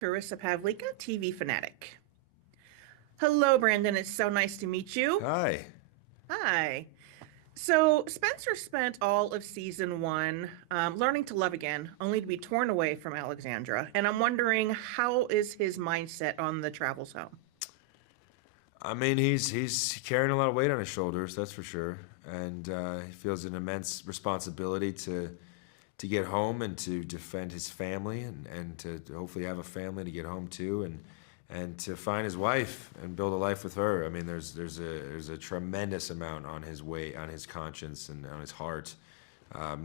Carissa Pavlika, TV Fanatic. Hello, Brandon. It's so nice to meet you. Hi. Hi. So, Spencer spent all of season one learning to love again, only to be torn away from Alexandra. And I'm wondering, how is his mindset on the travels home? I mean, he's carrying a lot of weight on his shoulders, that's for sure, and he feels an immense responsibility to get home and to defend his family and to hopefully have a family to get home to and to find his wife and build a life with her. I mean, there's a tremendous amount on his weight, on his conscience, and on his heart,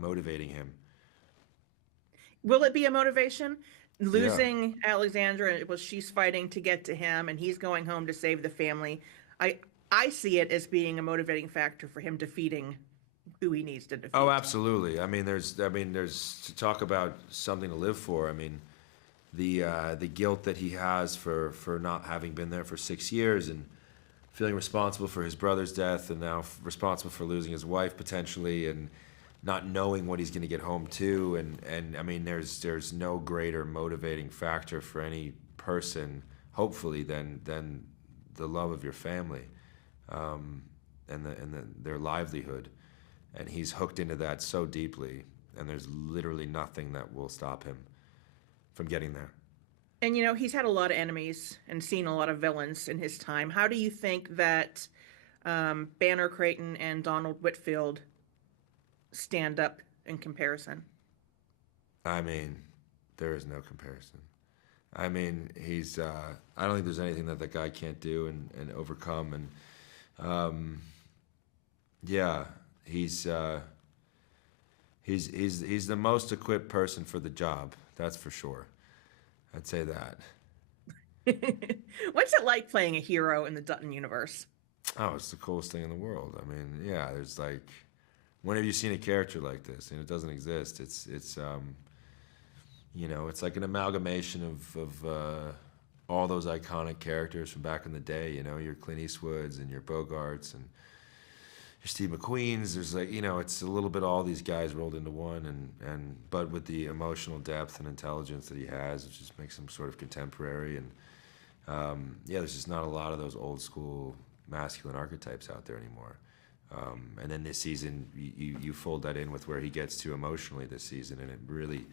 motivating him. Will it be a motivation? Yeah. Losing Alexandra, well, she's fighting to get to him, and he's going home to save the family. I I see it as being a motivating factor for him defeating who he needs to Oh, defeat. absolutely. There's to talk about something to live for. I mean, the guilt that he has for not having been there for 6 years and feeling responsible for his brother's death and now responsible for losing his wife potentially and not knowing what he's going to get home to and I mean there's no greater motivating factor for any person hopefully than the love of your family and their livelihood, and he's hooked into that so deeply, and there's literally nothing that will stop him from getting there. And he's had a lot of enemies and seen a lot of villains in his time. How do you think that Banner Creighton and Donald Whitfield stand up in comparison? I mean, there is no comparison. I mean, he's. I don't think there's anything that guy can't do and overcome. And yeah, he's the most equipped person for the job. That's for sure. I'd say that. What's it like playing a hero in the Dutton universe? Oh, it's the coolest thing in the world. I mean, yeah, there's like, when have you seen a character like this? And it doesn't exist. It's like an amalgamation of all those iconic characters from back in the day. You know, your Clint Eastwoods and your Bogarts and your Steve McQueen's. There's like, it's a little bit all these guys rolled into one, and but with the emotional depth and intelligence that he has, it just makes him sort of contemporary. And yeah, there's just not a lot of those old school masculine archetypes out there anymore. And then this season, you fold that in with where he gets to emotionally this season, and it really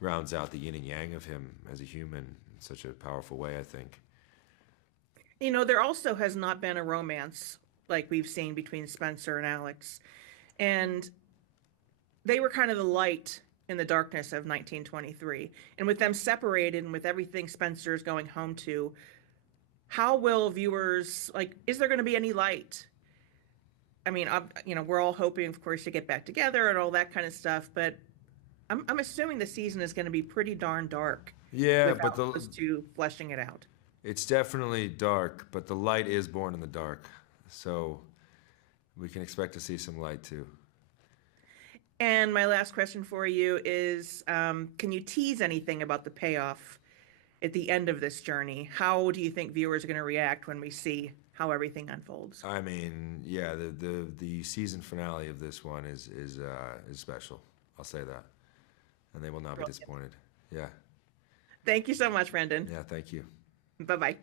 rounds out the yin and yang of him as a human in such a powerful way, I think. There also has not been a romance like we've seen between Spencer and Alex. And they were kind of the light in the darkness of 1923. And with them separated and with everything Spencer's going home to, how will viewers, like, is there going to be any light? I mean, we're all hoping, of course, to get back together and all that kind of stuff, but I'm assuming the season is going to be pretty darn dark Yeah, but without those two fleshing it out. it's definitely dark, but the light is born in the dark. So we can expect to see some light too. And my last question for you is, can you tease anything about the payoff at the end of this journey? How do you think viewers are going to react when we see how everything unfolds? I mean, yeah, the season finale of this one is special. I'll say that, and they will not be Brilliant. disappointed. Yeah, Thank you so much, Brendan. yeah. Thank you. Bye bye.